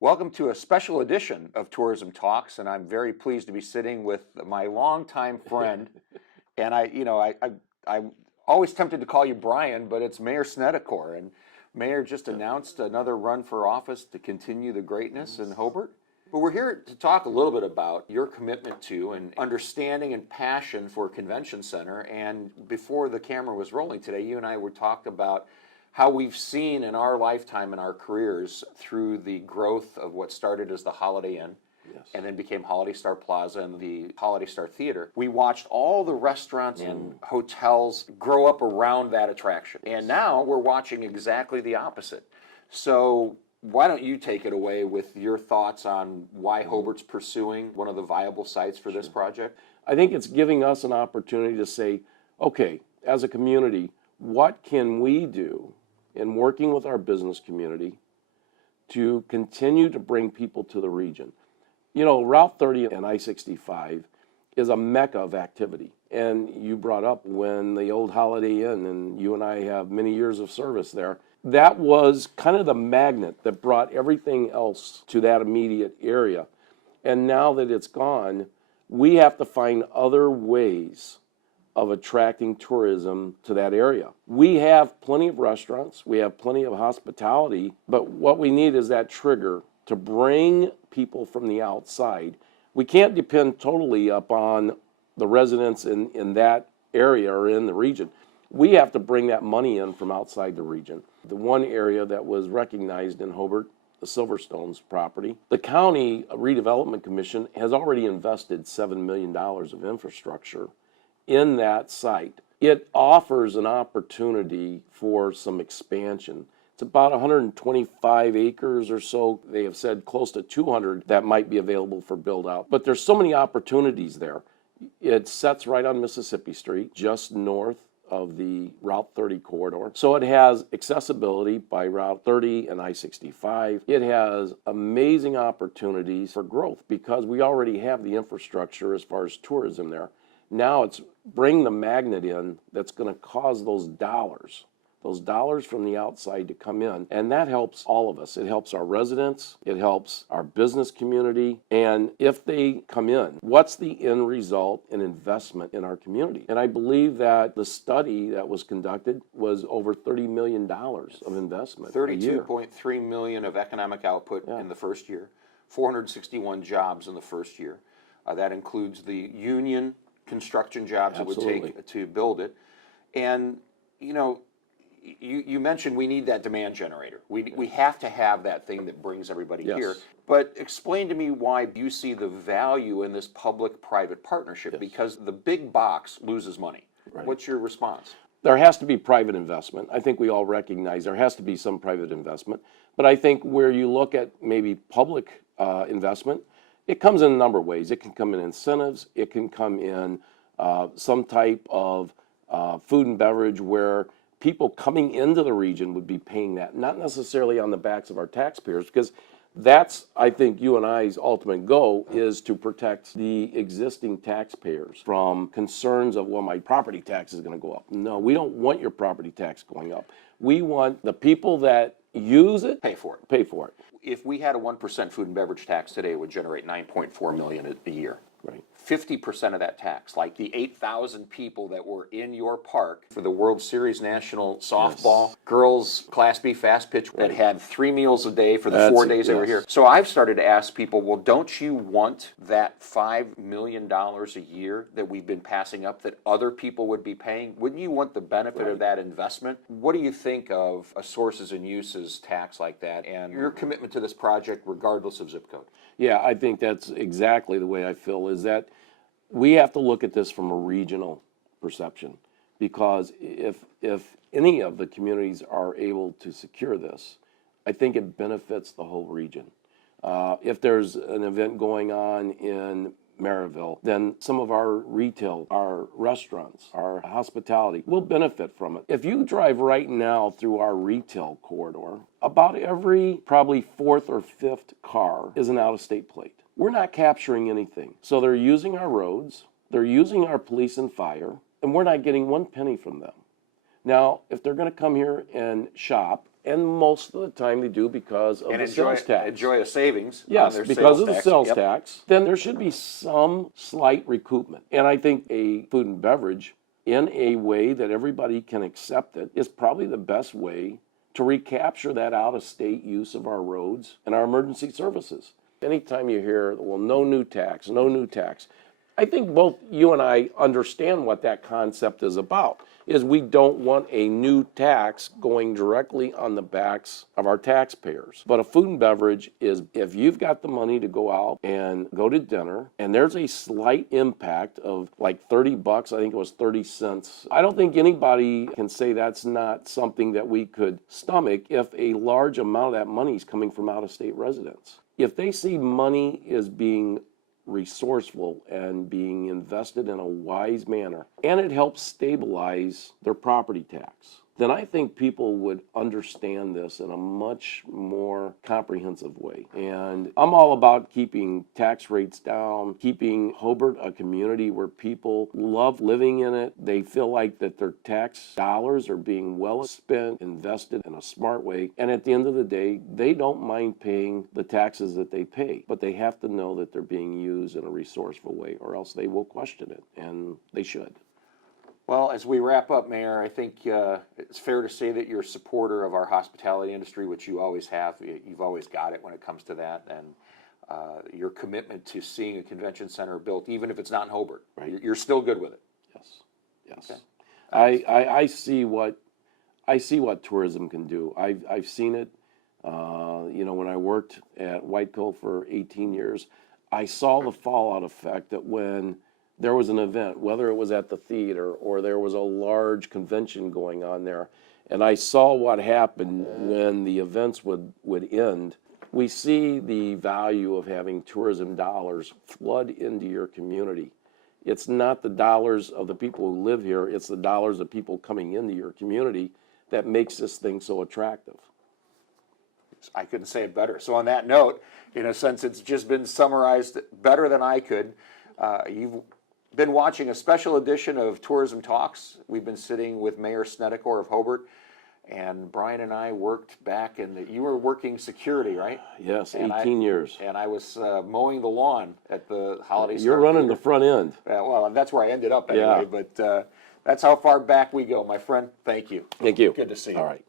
Welcome to a special edition of Tourism Talks, and I'm very pleased to be sitting with my longtime friend. And I'm always tempted to call you Brian, but it's Mayor Snedecor. And Mayor just announced another run for office to continue the greatness in Hobart. But we're here to talk a little bit about your commitment to and understanding and passion for Convention Center. And before the camera was rolling today, you and I were talked about how we've seen in our lifetime and our careers through the growth of what started as the Holiday Inn, and then became Holiday Star Plaza and the Holiday Star Theater. We watched all the restaurants and hotels grow up around that attraction. And now we're watching exactly the opposite. So why don't you take it away with your thoughts on why Hobart's pursuing one of the viable sites for this project? I think it's giving us an opportunity to say, okay, as a community, what can we do in working with our business community to continue to bring people to the region? You know, Route 30 and I-65 is a mecca of activity. And you brought up when the old Holiday Inn, and you and I have many years of service there, that was kind of the magnet that brought everything else to that immediate area. And now that it's gone, we have to find other ways of attracting tourism to that area. We have plenty of restaurants, we have plenty of hospitality, but what we need is that trigger to bring people from the outside. We can't depend totally upon the residents in that area or in the region. We have to bring that money in from outside the region. The one area that was recognized in Hobart, the Silverstone's property, the County Redevelopment Commission has already invested $7 million of infrastructure in that site. It offers an opportunity for some expansion. It's about 125 acres or so. They have said close to 200 that might be available for build out. But there's so many opportunities there. It sets right on Mississippi Street, just north of the Route 30 corridor. So it has accessibility by Route 30 and I-65. It has amazing opportunities for growth because we already have the infrastructure as far as tourism there. Now it's bring the magnet in that's going to cause those dollars from the outside to come in. And that helps all of us. It helps our residents. It helps our business community. And if they come in, what's the end result in investment in our community? And I believe that the study that was conducted was over $30 million of investment. 32.3 million of economic output in the first year, 461 jobs in the first year. That includes the union construction jobs it would take to build it. And, you know, you mentioned we need that demand generator. We have to have that thing that brings everybody here. But explain to me why you see the value in this public-private partnership, because the big box loses money. What's your response? There has to be private investment. I think we all recognize there has to be some private investment. But I think where you look at maybe public investment, it comes in a number of ways. It can come in incentives. It can come in some type of food and beverage where people coming into the region would be paying that, not necessarily on the backs of our taxpayers, because that's, I think, you and I's ultimate goal is to protect the existing taxpayers from concerns of, well, my property tax is going to go up. No, we don't want your property tax going up. We want the people that use it pay for it. Pay for it. If we had a 1% food and beverage tax today, it would generate $9.4 million a year. Right. 50% of that tax, like the 8,000 people that were in your park for the World Series National Softball Girls Class B Fast Pitch that had 3 meals a day for the 4 days they were here. So I've started to ask people, well, don't you want that $5 million a year that we've been passing up that other people would be paying? Wouldn't you want the benefit of that investment? What do you think of a sources and uses tax like that and your commitment to this project regardless of zip code? Yeah, I think that's exactly the way I feel, is that we have to look at this from a regional perception, because if any of the communities are able to secure this, I think it benefits the whole region. If there's an event going on in Maryville, then some of our retail, our restaurants, our hospitality will benefit from it. If you drive right now through our retail corridor, about every probably fourth or fifth car is an out-of-state plate. We're not capturing anything. So they're using our roads, they're using our police and fire, and we're not getting one penny from them. Now, if they're going to come here and shop and most of the time they do because of And the sales tax. enjoy a savings on Yes, their because sales of the tax. sales Yep. tax, then there should be some slight recoupment. And I think a food and beverage in a way that everybody can accept it is probably the best way to recapture that out-of-state use of our roads and our emergency services. Anytime you hear, well, no new tax, no new tax, I think both you and I understand what that concept is about, is we don't want a new tax going directly on the backs of our taxpayers. But a food and beverage is, if you've got the money to go out and go to dinner, and there's a slight impact of like $30, I think it was 30 cents. I don't think anybody can say that's not something that we could stomach if a large amount of that money is coming from out-of-state residents. If they see money is being resourceful and being invested in a wise manner, and it helps stabilize their property tax, then I think people would understand this in a much more comprehensive way. And I'm all about keeping tax rates down, keeping Hobart a community where people love living in it. They feel like that their tax dollars are being well spent, invested in a smart way. And at the end of the day, they don't mind paying the taxes that they pay, but they have to know that they're being used in a resourceful way, or else they will question it, and they should. Well, as we wrap up, Mayor, I think it's fair to say that you're a supporter of our hospitality industry, which you always have. You've always got it when it comes to that, and your commitment to seeing a convention center built, even if it's not in Hobart, Right. You're still good with it. Yes. Okay. I see what tourism can do. I've seen it. When I worked at Whiteco for 18 years, I saw the fallout effect that when there was an event, whether it was at the theater or there was a large convention going on there, and I saw what happened when the events would end. We see the value of having tourism dollars flood into your community. It's not the dollars of the people who live here, it's the dollars of people coming into your community that makes this thing so attractive. I couldn't say it better. So on that note, in a sense, it's just been summarized better than I could. You've been watching a special edition of Tourism Talks. We've been sitting with Mayor Snedecor of Hobart, and Brian and I worked back you were working security, right? Yes, And 18 years. And I was mowing the lawn at the Holiday You're Star running Theater. the front end. Well, that's where I ended up anyway, Yeah. but that's how far back we go. My friend, thank you. Thank you. Good to see you. All right.